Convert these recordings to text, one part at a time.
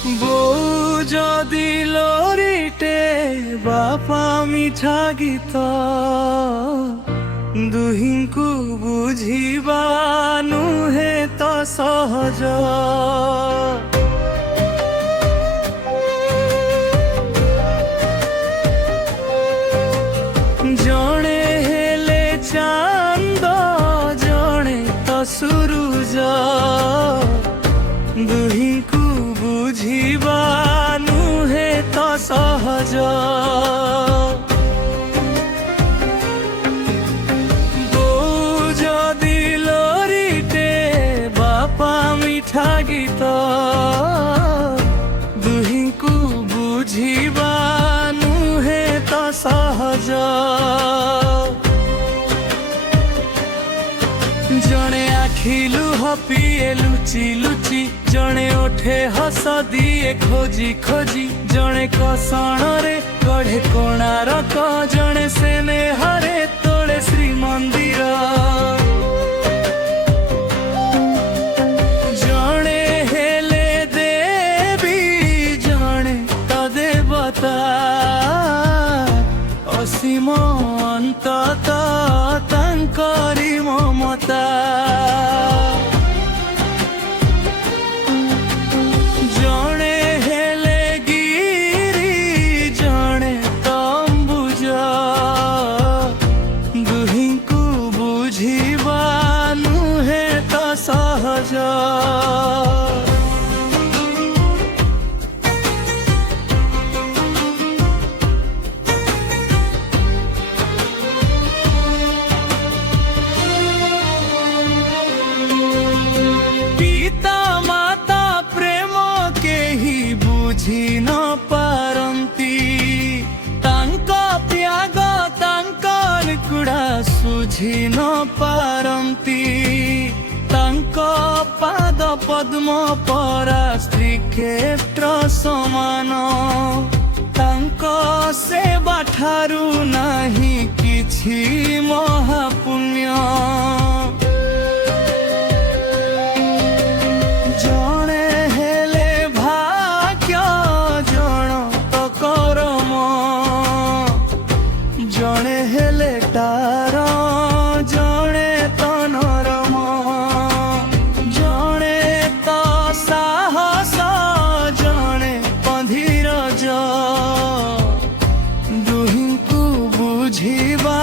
বউ যদি লরিটে বাপা মিঠা গীত দুহিଙ୍କୁ বুঝিবা নুহে তো সহজ। জଣେ ହେଲେ ଚାନ୍ଦ ଜଣେ ତ ସୁରୁଜ ଦୁହିଁଙ୍କୁ ବୁଝିବା ନୁହେଁ ତ ସହଜ। ବୋଉ ଯଦି ଲରିଟେ ବାପା ମିଠା ଗୀତ ଦୁହିଁଙ୍କୁ ବୁଝିବା ନୁହେଁ ତ ସହଜ। ଜଣେ ଆଖି ଲୁହ ପିଏ ଲୁଚି ଲୁଚି ଜଣେ ଓଠେ ହସ ଦିଏ ଖୋଜି ଖୋଜି ଜଣେ କଷଣରେ ଗଢ଼େ କୋଣାର୍କ ଜଣେ ସ୍ନେହରେ ତୋଳେ ଶ୍ରୀମନ୍ଦିର। ଜଣେ ହେଲେ ଦେବୀ ଜଣେ ତ ଦେବତା ଅସୀମ ଅନ୍ତତ ତାଙ୍କରି ମମତା। ଜଣେ ହେଲେ ଗିରି ଜଣେ ତମ୍ବୁଜ ଦୁହିଁଙ୍କୁ ବୁଝିବା ନୁହେଁ ତ ସହଜ। ପିତା ମାତା ପ୍ରେମ କେହି ବୁଝି ନ ପାରନ୍ତି ତାଙ୍କ ତ୍ୟାଗ ତାଙ୍କ ନିକୁଡ଼ା ସୁଝି ନ ପାରନ୍ତି। ତାଙ୍କ ପାଦ ପଦ୍ମ ପରା ଶ୍ରୀକ୍ଷେତ୍ର ସମାନ ତାଙ୍କ ସେବା ଠାରୁ ନାହିଁ କିଛି ମହାପୁଣ୍ୟ। ଜଣେ ହେଲେ ଭାଗ୍ୟ ଜଣକ କରମ ଜଣେ ହେଲେ ତାର ଜଣେ ତ ନରମ ଜଣେ ତ ସାହସ ଜଣେ ଧୀରଜ ଦୁହିଁଙ୍କୁ ବୁଝିବା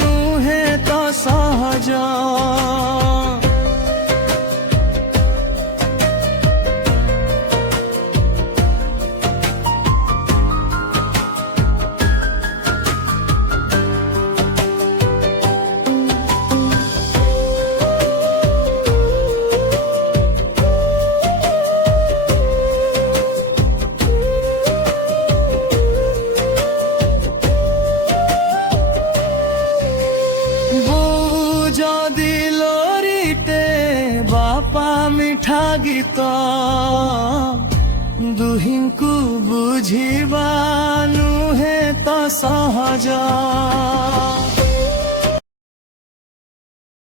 ନୁହେଁ ତ ସହଜ। ବୋଉ ଯଦି ଲରିଟେ ବାପା ମିଠା ଗୀତ ଦୁହିଁଙ୍କୁ ବୁଝିବା ନୁହେଁ ତ ସହଜ।